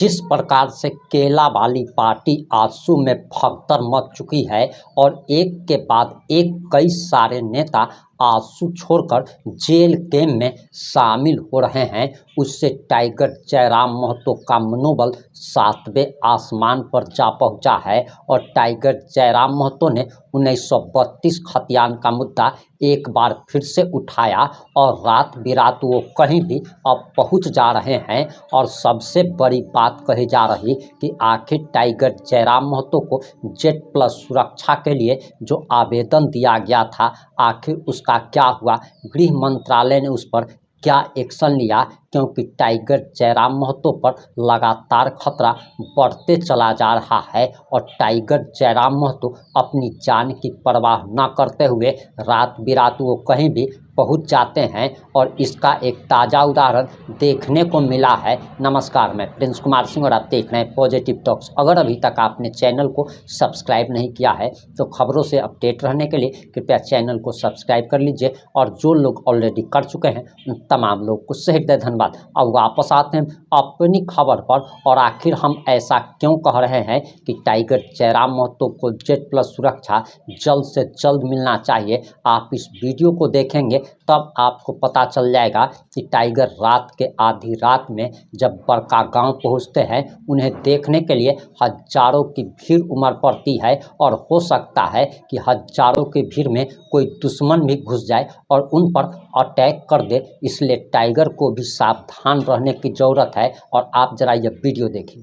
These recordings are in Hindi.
जिस प्रकार से केला वाली पार्टी आजसू में भगदड़ मच चुकी है और एक के बाद एक कई सारे नेता आजसू छोड़कर जेल गेम में शामिल हो रहे हैं, उससे टाइगर जयराम महतो का मनोबल 7वें आसमान पर जा पहुंचा है। और टाइगर जयराम महतो ने 1932 खतियान का मुद्दा एक बार फिर से उठाया और रात बिरात वो कहीं भी अब पहुंच जा रहे हैं। और सबसे बड़ी बात कही जा रही कि आखिर टाइगर जयराम महतो को जेड प्लस सुरक्षा के लिए जो आवेदन दिया गया था, आखिर उसका क्या हुआ, गृह मंत्रालय ने उस पर क्या एक्शन लिया, क्योंकि टाइगर जयराम महतो पर लगातार खतरा बढ़ते चला जा रहा है। और टाइगर जयराम महतो अपनी जान की परवाह न करते हुए रात बिरात वो कहीं भी पहुंच जाते हैं और इसका एक ताज़ा उदाहरण देखने को मिला है। नमस्कार, मैं प्रिंस कुमार सिंह और आप देख रहे हैं पॉजिटिव टॉक्स। अगर अभी तक आपने चैनल को सब्सक्राइब नहीं किया है तो खबरों से अपडेट रहने के लिए कृपया चैनल को सब्सक्राइब कर लीजिए, और जो लोग ऑलरेडी कर चुके हैं उन तमाम लोग को सहृदय धन्यवाद। अब वापस आते हैं अपनी खबर पर, और आखिर हम ऐसा क्यों कह रहे हैं कि टाइगर जयराम महतो को जेड प्लस सुरक्षा जल्द से जल्द मिलना चाहिए। आप इस वीडियो को देखेंगे तब आपको पता चल जाएगा कि टाइगर रात के आधी रात में जब बड़का गांव पहुंचते हैं, उन्हें देखने के लिए हजारों की भीड़ उमड़ पड़ती है, और हो सकता है कि हजारों की भीड़ में कोई दुश्मन भी घुस जाए और उन पर अटैक कर दे। इसलिए टाइगर को भी सावधान रहने की जरूरत है। और आप जरा यह वीडियो देखिए।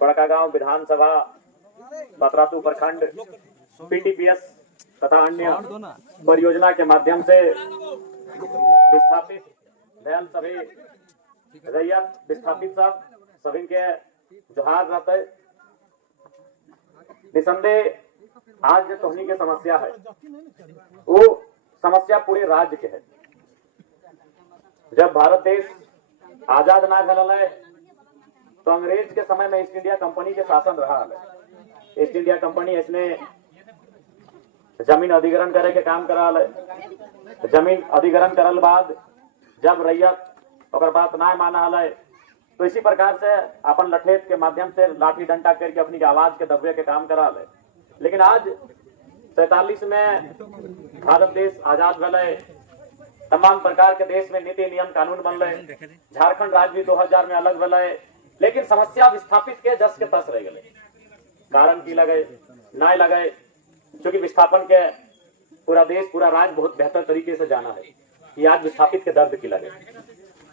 बड़का गांव विधानसभा पतरातू प्रखंड पीटीपीएस तथा अन्य परियोजना के माध्यम से विस्थापित दयाल सभी रैयत विस्थापित सब सभी के जोहार रहते। निसंदेह आज जो तोहनी के समस्या है वो समस्या पूरे राज्य के है। जब भारत देश आजाद ना भल है तो अंग्रेज के समय में ईस्ट इंडिया कंपनी के शासन रहा है। ईस्ट इंडिया कंपनी इसने जमीन अधिग्रहण करे के काम करा है। जमीन अधिग्रहण करल बाद जब रैयत और बात ना माना है तो इसी प्रकार से अपन लठेत के माध्यम से लाठी डंडा करके अपनी आवाज के दबे के काम करा है। लेकिन आज 47 में भारत देश आजाद भले, तमाम प्रकार के देश में नीति नियम कानून बन रहे, झारखंड राज्य भी 2000 में अलग भले, लेकिन समस्या विस्थापित के जस के तस रह गए। कारण की लगे ना लगे, क्योंकि विस्थापन के पूरा देश पूरा राज्य बहुत बेहतर तरीके से जाना है कि आज विस्थापित के दर्द की लगे।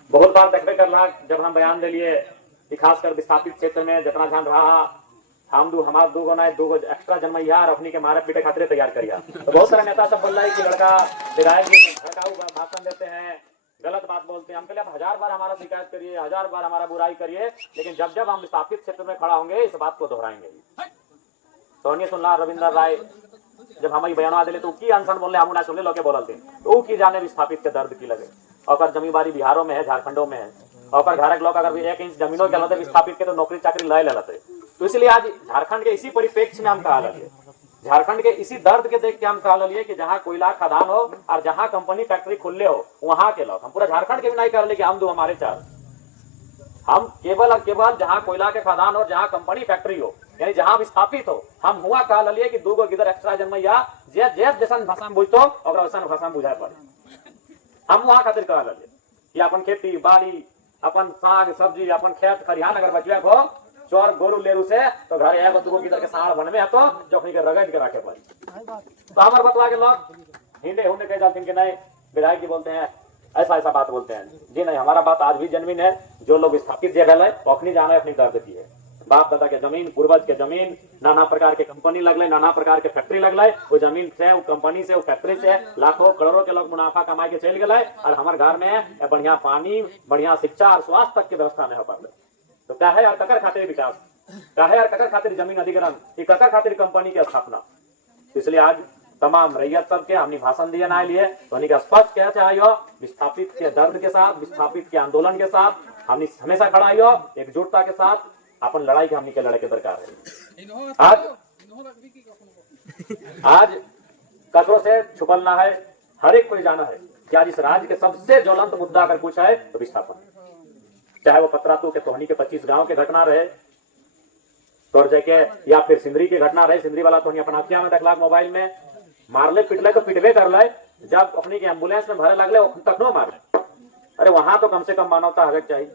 बहुत बार देखते कर रहा जब हम बयान दे लिए कि खासकर विस्थापित क्षेत्र में जितना ध्यान रहा हम दो हमारा दो गो एक्स्ट्रा जन्मैया और अपनी के मारे पीटे खातिर तैयार करिया। तो बहुत सारे नेता सब बोल रहा है कि लड़का विधायक भाषण देते हैं, गलत बात बोलते हैं। हम कहले 1000 बार हमारा शिकायत करिए, 1000 बार हमारा बुराई करिए, लेकिन जब जब हम विस्थापित क्षेत्र में खड़ा होंगे इस बात को दोहराएंगे। सोनिया सुनला रविंद्र राय जब हम बयान दिले तो की अनशन बोले हम ना सुनले लोग बोलल थे तो की जाने विस्थापित के दर्द की लगे। और जमींदारी बिहारों में है, झारखंडों में है, और घर के लोग अगर 1 इंच जमीनों के लते विस्थापित के तो नौकरी चाकरी लय लेते। तो इसलिए आज झारखंड के इसी परिप्रेक्ष्य में हम कहा लगे, झारखंड के इसी दर्द के देख के हम कहा लिए कि जहाँ कोयला खदान हो और जहाँ कंपनी फैक्ट्री खुले हो वहां के लोग, हम पूरा झारखंड के भी नहीं कर ले कि हम दो हमारे चार, हम केवल और केवल जहाँ कोयला के खदान हो, जहाँ कंपनी फैक्ट्री हो, यानी जहाँ विस्थापित हो, हम हुआ कहा लिए कि 2 गो गिदर एक्स्ट्रा जन्मैया जैसन भाषा में बुझतो और वैसन भाषा में बुझाए पड़े। हम वहां खातिर कहा लिए कि अपन खेती बाड़ी, अपन साग सब्जी, अपन खेत खरिहान अगर बचवे को चोर गोरु लेरू से तो घर एगो 2 गो गिदर के साड़ बनवे है तो जोखनी के रगड़ के रखे पड़े। तो हमारे बतवा के लोग हिंदे हुंडे कह जाते कि नहीं विधायक जी बोलते हैं ऐसा बात बोलते हैं। जी नहीं, हमारा बात आज भी जन्मीन है। जो लोग विस्थापित जगह है अपनी जाना अपनी दर्द की है। बाप दादा के जमीन, पूर्वज के जमीन, नाना प्रकार के कंपनी लगले, नाना प्रकार के फैक्ट्री लगले, वो जमीन से वो कंपनी से वो फैक्ट्री से लाखों करोड़ों के लोग मुनाफा कमाए के चल गए और हमारे घर में बढ़िया पानी, बढ़िया शिक्षा और स्वास्थ्य तक की व्यवस्था नहीं हो पाते। तो क्या है यार ककर खातिर विकास, क्या है यार ककर खातिर जमीन अधिग्रहण, ककर खातिर कंपनी की स्थापना। इसलिए आज तमाम रैयत सबके हमने भाषण दिए ना लिए तो उन्हीं का स्पष्ट क्या चाहिए, विस्थापित के दर्द के साथ, विस्थापित के आंदोलन के साथ हमने हमेशा खड़ा हो, एकजुटता के साथ अपन लड़ाई के हमने के लड़ाई के दरकार है। आज कचरों से छुपल ना है, हर एक कोई जाना है कि आज इस राज्य के सबसे ज्वलंत मुद्दा अगर पूछा है तो विस्थापन, चाहे वो पतरातू के तोहनी के 25 गांव के घटना रहे, तौर जाके या फिर सिंदरी की घटना रहे, सिंदरी वाला तो नहीं अपन हत्या में देखला मोबाइल में मारले पिटले तो पिटवे कर ले, जब अपनी के एम्बुलेंस में भरे लगले तखनो मारले। अरे वहां तो कम से कम मानवता हक चाहिए,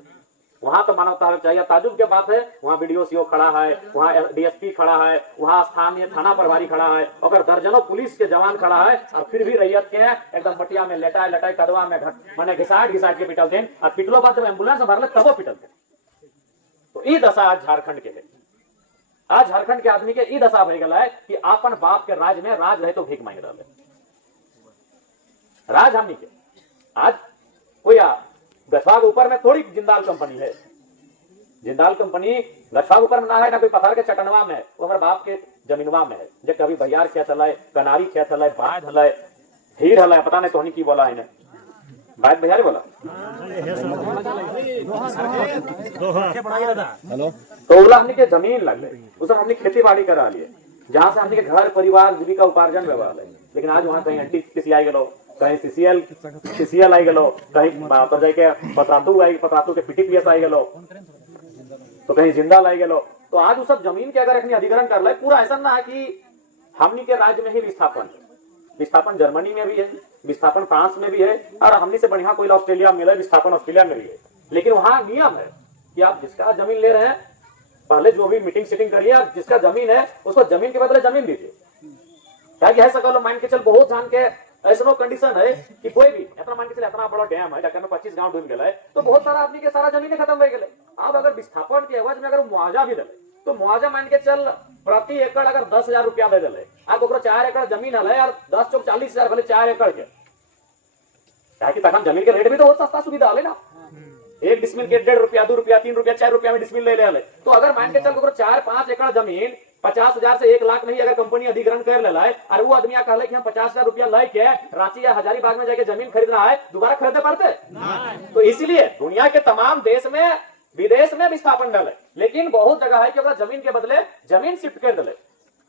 वहां तो मानवता हक चाहिए। ताजुब के बात है, वहां बीडीओ खड़ा है, वहां डीएसपी खड़ा है, वहां स्थानीय थाना प्रभारी खड़ा है, और दर्जनों पुलिस के जवान खड़ा है, और फिर भी रैयत के एकदम मटिया में लेटाए लेटाए कदवा में मैंने घिसाट घिसाट के पिटल थे, और पिटलो बाद जब एम्बुलेंस में भरले तबो पिटल थे। तो ई दशा आज झारखंड के है। आज झारखंड के आदमी के ई दशा भय गया है कि आपन बाप के राज में राज रहे तो भीख मांग रहे राज हमनी के। आज कोई गछवाग ऊपर में थोड़ी जिंदाल कंपनी है, जिंदाल कंपनी गछवाग ऊपर में ना है, ना कोई पत्थर के चटनवा में है, वो हमारे बाप के जमीनवा में है। जो कभी भैयार खेत हल, कनारी खेत हल, बाढ़ हल, हीर हल, पता नहीं तोहनी की बोला है बात भैया बोला तो बोला हमने के जमीन लग गई, उस हमने खेती बाड़ी करा लिए, जहां से हमने के घर परिवार जीविका उपार्जन व्यवहार है। लेकिन आज वहां कहीं एनटीपीसी आई गलो, कहीं सीसीएल आई गलो, कहीं जाके पतरातू के पीटीपीएस आई गलो, तो कहीं जिंदाल आई गलो। तो आज वो सब जमीन के अगर अखनी अधिग्रहण कर ले, पूरा ऐसा ना है कि हमनी के राज्य में ही विस्थापन जर्मनी में भी है, विस्थापन फ्रांस में भी है, और हमनी से बढ़िया कोई ऑस्ट्रेलिया में मिला, विस्थापन ऑस्ट्रेलिया में भी है। लेकिन वहां नियम है कि आप जिसका जमीन ले रहे हैं, पहले जो भी मीटिंग सीटिंग करिए, आप जिसका जमीन है उसको जमीन के बदले जमीन दीजिए। क्या है सकल मान के चल बहुत जान के ऐसा कंडीशन है कि कोई भी इतना मान के चल इतना बड़ा डैम है, जगह में 25 गांव डूब गया है, तो बहुत सारा आदमी के सारा जमीन खत्म हो गए। अब अगर विस्थापन के एवज में अगर मुआवजा भी दे, तो मुआवजा मान के चल प्रति एकड़ अगर 10,000 रुपया दे दे, आप 4 एकड़ जमीन हल है, और 10 चौक 40,000 भले 4 एकड़ के, ताकि तक जमीन के रेट भी तो बहुत सस्ता सुविधा है ना। एक डिसमिल के 1.5 रुपया 2 रुपया 3 रुपया 4 रुपया में डिसमिल ले ले। तो अगर मान के चल 4-5 एकड़ जमीन 50,000 से 1 लाख नहीं अगर कंपनी अधिग्रहण कर ले लाए, और वो आदमी कहले कि हम 50,000 रुपया लेके रांची या हजारीबाग में जाके जमीन खरीदना है, दोबारा खरीदे पड़ते? तो इसीलिए दुनिया के तमाम देश में विदेश में विस्थापन डाले, लेकिन बहुत जगह है कि जमीन के बदले जमीन शिफ्ट कर दे,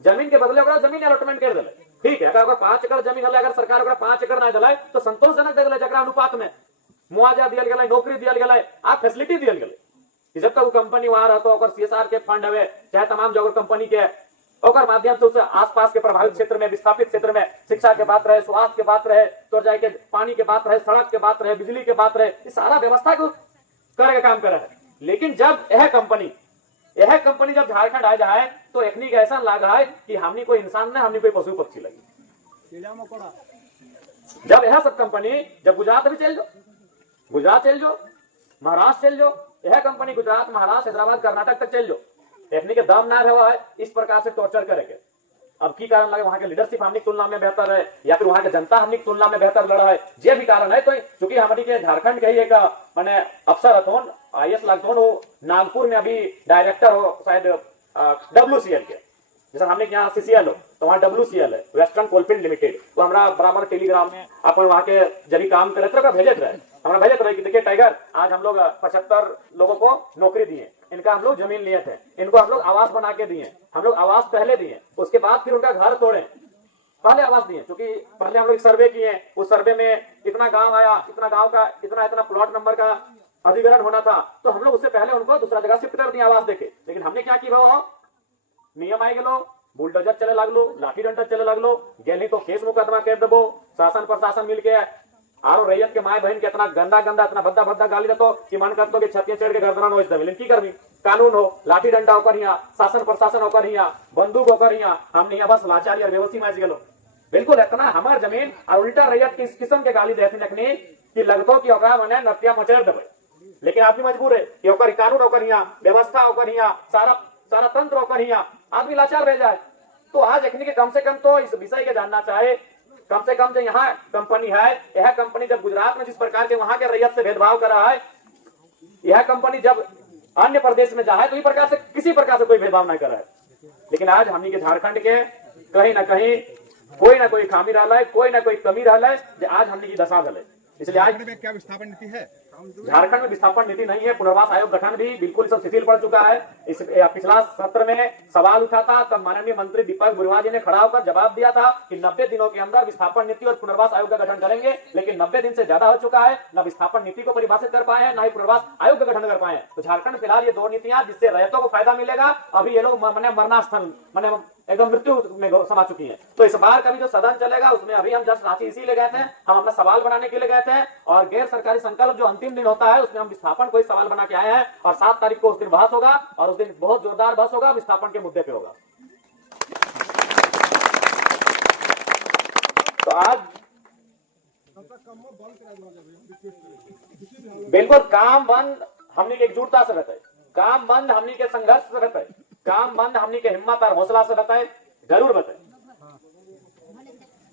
जमीन के बदले जमीन अलॉटमेंट कर दे। ठीक है, अगर 5 एकड़ जमीन है, अगर सरकार 5 एकड़ ना दिलाए तो संतोषजनक दे दिले, जकरा अनुपात में मुआवजा दिया गया, नौकरी दिया गया, आप फैसिलिटी दिया गया। जब तक वो कंपनी वहां रहता है, सीएसआर के फंड है, चाहे तमाम जो कंपनी के माध्यम से उसे आसपास के प्रभावित क्षेत्र में, विस्थापित क्षेत्र में शिक्षा के बात रहे, स्वास्थ्य के बात रहे, तो जाके पानी के बात रहे, सड़क के बात रहे, बिजली के बात रहे, इस सारा व्यवस्था को करके काम कर रहा है। लेकिन जब यह कंपनी जब झारखंड आ जाए, तो एखनी ऐसा लग रहा है कि हमनी कोई इंसान नहीं, हमनी कोई पशु पक्षी लगी। जब यह सब कंपनी, जब गुजरात भी चल जाओ, महाराष्ट्र चल जाओ, यह कंपनी गुजरात, महाराष्ट्र, हैदराबाद, कर्नाटक तक चल जाओ, एखनी के दम ना रहा है इस प्रकार से टॉर्चर करेंगे। अब की कारण लगे वहां के लीडरशिप हमनी तुलना में बेहतर है, या फिर वहां के जनता हमनी तुलना में बेहतर लड़ा है, जे भी कारण है। तो चूंकि हमारी के झारखंड के ही एक मैंने अफसर हथोन IAS लगथोन, वो नागपुर में अभी डायरेक्टर हो शायद WCL के, जैसे हमने यहाँ CCL हो तो वहाँ WCL है, वेस्टर्न कोलफील्ड लिमिटेड। तो हमारा बराबर टेलीग्राम में अपन वहाँ के जब काम करे थे भेजत रहे कि देखिए टाइगर, आज हम लोग 75 लोगों को नौकरी दिए, इनका हम लोग जमीन लिए थे, इनको हम लोग आवास बना के दिए, हम लोग आवास पहले दिए, उसके बाद फिर उनका घर तोड़े, पहले आवास दिए। क्योंकि पहले हम लोग सर्वे किए, उस सर्वे में इतना गांव आया, इतना गांव का इतना प्लॉट नंबर का अधिग्रहण होना था, तो हम लोग उससे पहले उनको दूसरा जगह शिफ्ट कर दिए आवास देके। लेकिन हमने क्या की, नियम आए गलो, बुलडोजर चले लगलो, लाठी डंडा चले लगलो, गेली तो केस मुकदमा कर देबो, शासन प्रशासन मिलके आरो रैयत के माए बहन के इतना गंदा इतना भद्दा गाली देतो कि मन करतो कि छतिया चढ़ के गर्दना नोच देबे। लेकिन की करबी, कानून हो, लाठी डंडा होकर हिया, शासन प्रशासन होकर हिया, बंदूक होकर हिया, हमने यहाँ बस लाचारी और बेहोशी माच गेलो। बिल्कुल इतना हमार जमीन और उल्टा रैयत की इस किस्म के गाली देते नखनी कि लगतो कि ओकरा मने नतिया मचेर देबे। लेकिन आदमी मजबूर है कि ओकर कानून होकर हिया, व्यवस्था होकर हिया, सारा तंत्र होकर हिया, आदमी लाचार रह जाए। तो आज एखनी के कम से कम तो इस विषय के जानना चाहे, कम से कम जो यहाँ कंपनी है, यह कंपनी जब गुजरात में जिस प्रकार के वहां के रैयत से भेदभाव कर रहा है, यह कंपनी जब अन्य प्रदेश में जाए तो इस प्रकार से किसी प्रकार से कोई भेदभाव नहीं कर रहा है। लेकिन आज हमनी के झारखंड के कहीं ना कहीं कोई ना कोई खामी रहा है, कोई ना कोई कमी रहा है, आज हमनी की दशा है। इसलिए आज में क्या विस्थापन नीति है? झारखंड में विस्थापन नीति नहीं है, पुनर्वास आयोग गठन भी बिल्कुल सब शिथिल पड़ चुका है। इस पिछला सत्र में सवाल उठा था, तब माननीय मंत्री दीपक बुरवा जी ने खड़ा होकर जवाब दिया था कि 90 दिनों के अंदर विस्थापन नीति और पुनर्वास आयोग का गठन करेंगे, लेकिन 90 दिन से ज्यादा हो चुका है, न विस्थापन नीति को परिभाषित कर पाए हैं, न ही पुनर्वास आयोग का गठन कर पाए हैं। तो झारखंड फिलहाल ये दो नीतियां जिससे रैयतों को फायदा मिलेगा, अभी ये लोग मरणास्थल एकदम मृत्यु में समा चुकी है। तो इस बार का भी जो सदन चलेगा उसमें अभी हम जस्ट रांची इसीलिए गए थे, हम अपना सवाल बनाने के लिए गए थे, और गैर सरकारी संकल्प जो अंतिम दिन होता है उसमें हम विस्थापन को ही सवाल बना के आए हैं, और 7 तारीख को उस दिन बहस होगा, और उस दिन बहुत जोरदार बहस होगा, विस्थापन के मुद्दे पे होगा। तो आज बिल्कुल काम बंद हमनी के एकजुटता से रहते, काम बंद हमनी के संघर्ष से रहते, काम बंद हमनी के हिम्मत और हौसला से बताए, जरूर बताए।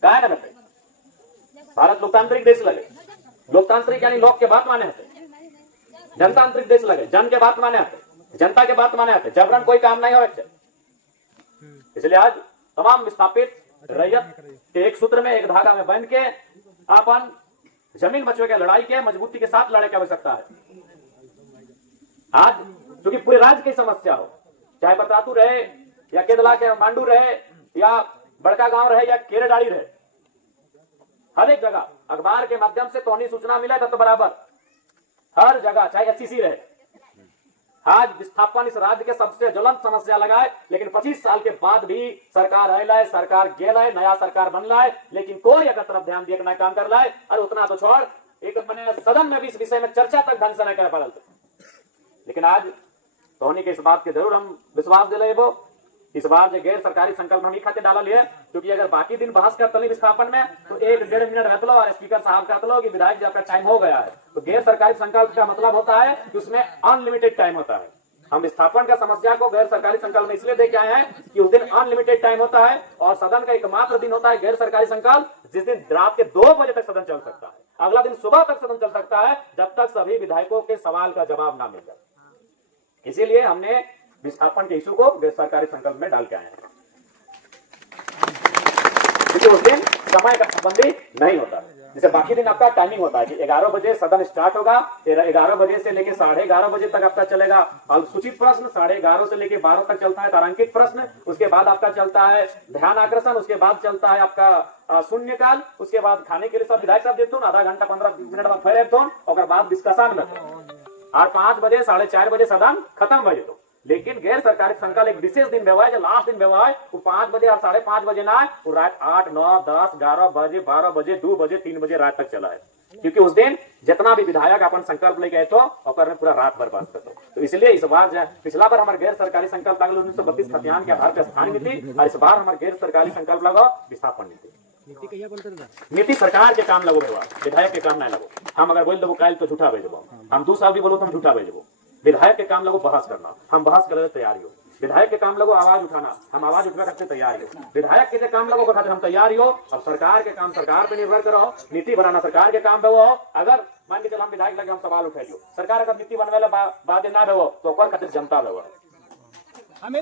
क्या है बताए, भारत लोकतांत्रिक देश लगे, लोकतांत्रिक यानी लोग के बात माने हते, जनतांत्रिक देश लगे, जन के बात माने हते, जनता के बात माने हते, जबरन कोई काम नहीं हो। इसलिए आज तमाम विस्थापित रैयत के एक सूत्र में, एक धागा में बंध के अपन जमीन बचवे के लड़ाई के मजबूती के साथ लड़ने की आवश्यकता है। आज क्योंकि पूरे राज्य की समस्या हो, चाहे पतरातू रहे या केदला के मांडू रहे या बड़का गांव रहे या केरेडाड़ी रहे, हर एक जगह अखबार के माध्यम से तोहनी सूचना मिला तो बराबर हर जगह, चाहे एचसीसी रहे, आज विस्थापन इस राज्य के सबसे ज्वलंत समस्या लगा है। लेकिन 25 साल के बाद भी सरकार आए, सरकार गेल है, नया सरकार बन रहा है, लेकिन कोई अगर तरफ ध्यान दिए नया काम कर रहा है। और उतना तो छोड़, एक मैंने सदन में भी इस विषय में चर्चा तक ढंग से नहीं कर पा। लेकिन आज धोनी के इस बात के जरूर हम विश्वास दिले, वो इस बार जो गैर सरकारी संकल्प हम खाते डाला लिए, क्योंकि अगर बाकी दिन बहस करते नहीं विस्थापन में तो 1-1.5 मिनट रहते लो और स्पीकर साहब कहते लो कि विधायक जी आपका टाइम हो गया है। तो गैर सरकारी संकल्प का मतलब होता है कि उसमें अनलिमिटेड टाइम होता है। हम विस्थापन का समस्या को गैर सरकारी संकल्प में इसलिए देके आए हैं कि उस दिन अनलिमिटेड टाइम होता है, और सदन का एकमात्र दिन होता है गैर सरकारी संकल्प, जिस दिन रात के 2 बजे तक सदन चल सकता है। अगला दिन सुबह तक सदन चल सकता है, जब तक सभी विधायकों के सवाल का जवाब ना मिल जाए। इसीलिए हमने विस्थापन के इशू को गैर सरकारी संकल्प में डाल के आए हैं, क्योंकि उस दिन समय का संबंधी नहीं होता। जैसे बाकी दिन आपका टाइमिंग होता है कि 11 बजे सदन स्टार्ट होगा, 11 बजे से लेकर 11:30 बजे तक आपका चलेगा सूचित प्रश्न, 11:30 से लेकर 12 तक चलता है तारांकित प्रश्न, उसके बाद आपका चलता है ध्यान आकर्षण, उसके बाद चलता है आपका शून्यकाल, उसके बाद खाने के लिए सब विधायक साहब देते आधा घंटा 15 मिनट बाद फिर और बाद डिस्कशन में, और 5 बजे 4:30 बजे सदन खत्म हो जाए। लेकिन गैर सरकारी संकल्प एक विशेष दिन व्यवहार जो लास्ट दिन व्यवहार वो 5 बजे और 5:30 बजे ना है, वो रात 8, 9, 10, 11 बजे, 12 बजे, 2 बजे, 3 बजे रात तक चला है। क्योंकि उस दिन जितना भी विधायक अपन संकल्प लेके आए तो पूरा रात बर्बाद करते। तो इसलिए इस बार पिछला बार हमारे गैर सरकारी संकल्प लागल 1932 खतियान के आधार पर स्थानीय नीति, और इस बार हमारे गैर सरकारी संकल्प लगा विस्थापन नीति। नीति सरकार के काम लगो, व्यवहार विधायक के काम नहीं लगो। हम अगर बोल दो कल तो झूठा भेजबो, हम 2 साल भी बोलो तो हम झूठा भेजबो। विधायक के काम लगो बहस करना, हम बहस करे तैयार हो। विधायक के काम लगो आवाज उठाना, हम आवाज उठा करते तैयार हो। विधायक के काम लगो खातिर हम तैयार हो। और सरकार के काम सरकार पे निर्भर करो, नीति बनाना सरकार के काम पे हो। अगर मान के चलो हम विधायक लगे हम सवाल उठाइयो, सरकार अगर नीति बनवे बाद ना हो तो ओकर खातिर जनता व्यवहार।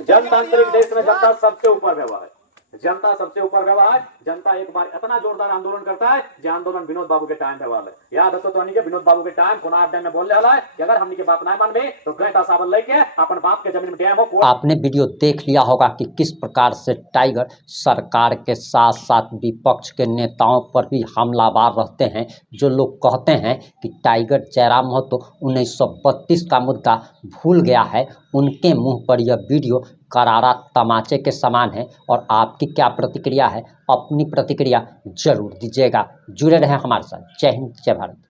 जनतांत्रिक देश में जनता सबसे ऊपर व्यवहार, जनता सबसे ऊपर व्यवहार। जनता एक बार इतना जोरदार आंदोलन करता है जो आंदोलन विनोद बाबू के टाइम व्यवहार है। याद रखो तो विनोद बाबू के टाइम पुनः डैम में बोल रहा है कि अगर हमनी के बात नहीं मानबे तो गैटा साबल लेके अपन बाप के जमीन में डैम हो। आपने वीडियो देख लिया होगा कि किस प्रकार से टाइगर सरकार के साथ साथ विपक्ष के नेताओं पर भी हमलावर रहते हैं। जो लोग कहते हैं कि टाइगर जयराम महतो 1932 का मुद्दा भूल गया है, उनके मुंह पर यह वीडियो करारा तमाचे के समान है। और आपकी क्या प्रतिक्रिया है, अपनी प्रतिक्रिया जरूर दीजिएगा। जुड़े रहें हमारे साथ। जय हिंद, जय भारत।